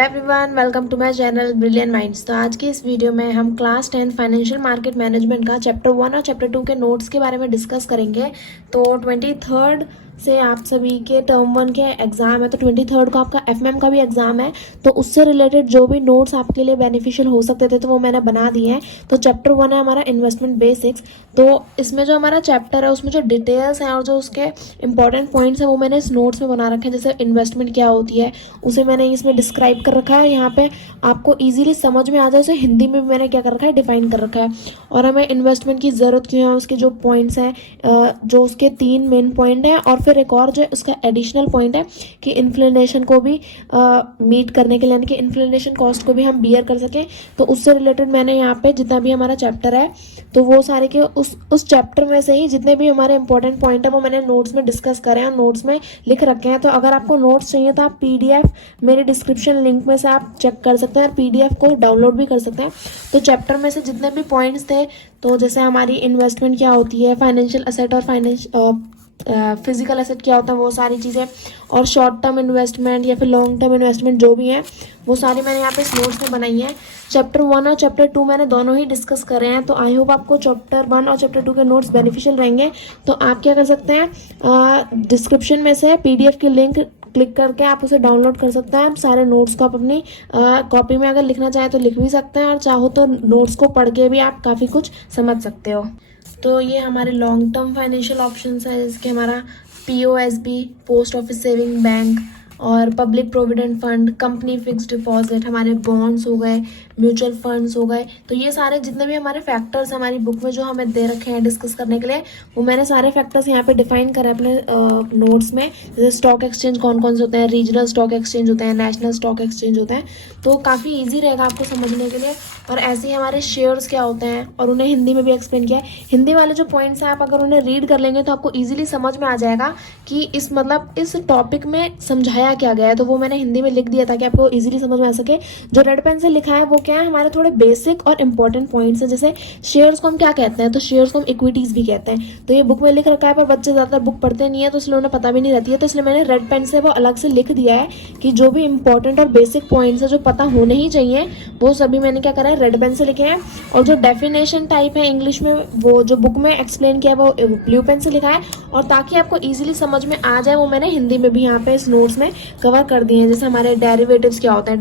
Hello everyone, welcome to my channel brilliant minds. तो आज की इस वीडियो में हम क्लास 10 फाइनेंशियल मार्केट मैनेजमेंट का चैप्टर 1 और चैप्टर 2 के नोट्स के बारे में डिस्कस करेंगे। तो 23 से आप सभी के टर्म 1 के एग्ज़ाम है, तो 23 को आपका एफएमएम का भी एग्ज़ाम है। तो उससे रिलेटेड जो भी नोट्स आपके लिए बेनिफिशियल हो सकते थे तो वो मैंने बना दिए हैं। तो चैप्टर 1 है हमारा इन्वेस्टमेंट बेसिक्स। तो इसमें जो हमारा चैप्टर है उसमें जो डिटेल्स हैं और जो उसके इंपॉर्टेंट पॉइंट्स हैं वो मैंने इस नोट्स में बना रखे हैं। जैसे इन्वेस्टमेंट क्या होती है उसे मैंने इसमें डिस्क्राइब कर रखा है। यहाँ पे आपको इजीली समझ में आ जाए उसे हिंदी में भी मैंने क्या कर रखा है, डिफाइन कर रखा है। और हमें इन्वेस्टमेंट की ज़रूरत क्यों है, उसके जो पॉइंट्स हैं, जो उसके 3 मेन पॉइंट हैं, और फिर एक और जो उसका एडिशनल पॉइंट है कि इन्फ्लेशन को भी मीट करने के लिए, यानी कि इन्फ्लेशन कॉस्ट को भी हम बियर कर सकें। तो उससे रिलेटेड मैंने यहाँ पे जितना भी हमारा चैप्टर है तो वो सारे के उस चैप्टर में से ही जितने भी हमारे इंपॉर्टेंट पॉइंट है वो मैंने नोट्स में डिस्कस करे हैं, नोट्स में लिख रखे हैं। तो अगर आपको नोट्स चाहिए तो आप पीडीएफ मेरे डिस्क्रिप्शन लिंक में से आप चेक कर सकते हैं और पीडीएफ को डाउनलोड भी कर सकते हैं। तो चैप्टर में से जितने भी पॉइंट्स थे, तो जैसे हमारी इन्वेस्टमेंट क्या होती है, फाइनेंशियल असेट और फिजिकल एसेट क्या होता है, वो सारी चीज़ें, और शॉर्ट टर्म इन्वेस्टमेंट या फिर लॉन्ग टर्म इन्वेस्टमेंट जो भी है वो सारी मैंने यहाँ पे इस नोट्स में बनाई है। चैप्टर 1 और चैप्टर 2 मैंने दोनों ही डिस्कस करे हैं। तो आई होप आपको चैप्टर 1 और चैप्टर 2 के नोट्स बेनिफिशियल रहेंगे। तो आप क्या कर सकते हैं, डिस्क्रिप्शन में से पीडीएफ की लिंक क्लिक करके आप उसे डाउनलोड कर सकते हैं। सारे नोट्स को आप अपनी कॉपी में अगर लिखना चाहें तो लिख भी सकते हैं, और चाहो तो नोट्स को पढ़ के भी आप काफ़ी कुछ समझ सकते हो। तो ये हमारे लॉन्ग टर्म फाइनेंशियल ऑप्शंस है, जिसके हमारा पीओएसबी, पोस्ट ऑफिस सेविंग बैंक, और public provident fund, company fix deposit, हमारे बॉन्ड्स हो गए, म्यूचुअल फंड्स हो गए। तो ये सारे जितने भी हमारे फैक्टर्स हमारी बुक में जो हमें दे रखे हैं डिस्कस करने के लिए, वो मैंने सारे फैक्टर्स यहाँ पे डिफाइन करे अपने नोट्स में। जैसे स्टॉक एक्सचेंज कौन कौन से होते हैं, रीजनल स्टॉक एक्सचेंज होते हैं, नेशनल स्टॉक एक्सचेंज होते हैं। तो काफ़ी ईजी रहेगा आपको समझने के लिए। और ऐसे ही हमारे शेयर्स क्या होते हैं और उन्हें हिंदी में भी एक्सप्लेन किया है। हिंदी वाले जो पॉइंट्स हैं आप अगर उन्हें रीड कर लेंगे तो आपको ईजिली समझ में आ जाएगा कि इस टॉपिक में समझाया क्या गया है। तो वो मैंने हिंदी में लिख दिया ताकि आपको इजीली समझ में आ सके। जो रेड पेन से लिखा है वो क्या है, हमारे थोड़े बेसिक और इंपॉर्टेंट पॉइंट्स हैं। जैसे शेयर्स को हम क्या कहते हैं, तो शेयर्स को हम इक्विटीज भी कहते हैं। तो ये बुक में लिख रखा है, पर बच्चे ज़्यादातर बुक पढ़ते नहीं है तो इसलिए उन्हें पता भी नहीं रहती है। तो इसलिए मैंने रेड पेन से वो अलग से लिख दिया है कि जो भी इंपॉर्टेंट और बेसिक पॉइंट्स है जो पता होने ही चाहिए वो सभी मैंने क्या करा है, रेड पेन से लिखे हैं। और जो डेफिनेशन टाइप है इंग्लिश में, वो जो बुक में एक्सप्लेन किया है वो ब्लू पेन से लिखा है। और ताकि आपको ईजिली समझ में आ जाए वो मैंने हिंदी में भी यहाँ पे इस नोट्स में कवर कर दिए हैं। जैसे हमारे डेरिवेटिव्स क्या होते हैं,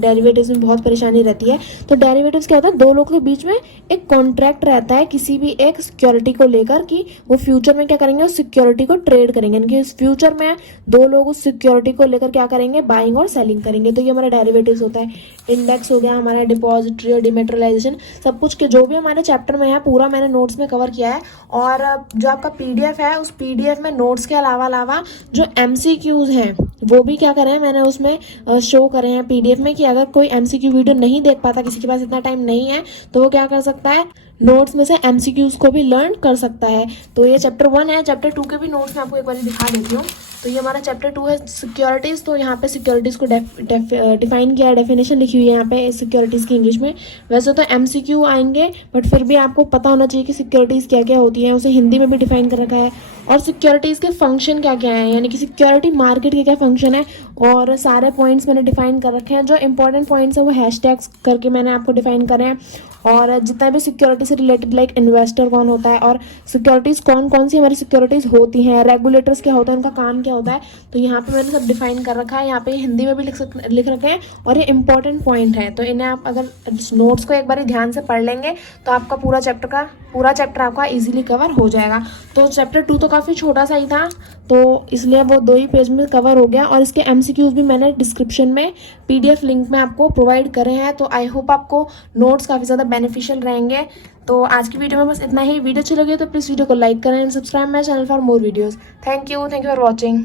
डेरिवेटिव्स में बहुत परेशानी रहती है। तो डेरिवेटिव्स क्या होता है, दो लोगों के बीच में एक कॉन्ट्रैक्ट रहता है किसी भी एक सिक्योरिटी को लेकर कि वो फ्यूचर में क्या करेंगे, उस सिक्योरिटी को ट्रेड करेंगे, यानी कि इस फ्यूचर में दो लोग उस सिक्योरिटी को लेकर क्या करेंगे, बाइंग और सेलिंग करेंगे। तो ये हमारा डेरिवेटिव्स होता है। इंडेक्स हो गया हमारा, डिपॉजिटरी और डिमेटेरियलाइजेशन, सब कुछ के जो भी हमारे चैप्टर में है पूरा मैंने नोट्स में कवर किया है। और जो आपका पीडीएफ है उस पीडीएफ में नोट्स के अलावा जो एमसीक्यूज हैं वो भी क्या करें, मैंने उसमें शो करे हैं पीडीएफ में, कि अगर कोई एमसीक्यू वीडियो नहीं देख पाता, किसी के पास इतना टाइम नहीं है, तो वो क्या कर सकता है, नोट्स में से एमसीक्यूज को भी लर्न कर सकता है। तो ये चैप्टर 1 है। चैप्टर 2 के भी नोट्स मैं आपको एक बार दिखा देती हूँ। तो ये हमारा चैप्टर 2 है सिक्योरिटीज़। तो यहाँ पे सिक्योरिटीज़ को डिफाइन किया है, डेफिनेशन लिखी हुई है यहाँ पे सिक्योरिटीज़ की इंग्लिश में। वैसे तो एमसीक्यू आएंगे बट फिर भी आपको पता होना चाहिए कि सिक्योरिटीज़ क्या क्या होती हैं, उसे हिंदी में भी डिफाइन कर रखा है। और सिक्योरिटीज़ के फंक्शन क्या क्या है, यानी कि सिक्योरिटी मार्केट के क्या फंक्शन है, और सारे पॉइंट्स मैंने डिफाइन कर रखे हैं। जो इंपॉर्टेंट पॉइंट्स हैं वो हैशटैग्स करके मैंने आपको डिफाइन करे हैं। और जितना भी सिक्योरिटी से रिलेटेड, लाइक इन्वेस्टर कौन होता है, और सिक्योरिटीज़ कौन कौन सी हमारी सिक्योरिटीज़ होती हैं, रेगुलेटर्स क्या होता है, उनका काम क्या होता है, तो यहाँ पे मैंने सब डिफाइन कर रखा है। यहाँ पे हिंदी में भी लिख रखे हैं और ये इंपॉर्टेंट पॉइंट है। तो इन्हें आप अगर नोट्स को एक बार ध्यान से पढ़ लेंगे तो आपका पूरा चैप्टर आपका ईजिली कवर हो जाएगा। तो चैप्टर 2 तो काफ़ी छोटा सा ही था, तो इसलिए वो 2 ही पेज में कवर हो गया। और इसके एमसीक्यूज भी मैंने डिस्क्रिप्शन में पीडीएफ लिंक में आपको प्रोवाइड करे हैं। तो आई होप आपको नोट्स काफ़ी ज़्यादा बेनिफिशियल रहेंगे। तो आज की वीडियो में बस इतना ही। वीडियो अच्छी लगी तो प्लीज़ वीडियो को लाइक करें and subscribe my channel for more videos. Thank you for watching.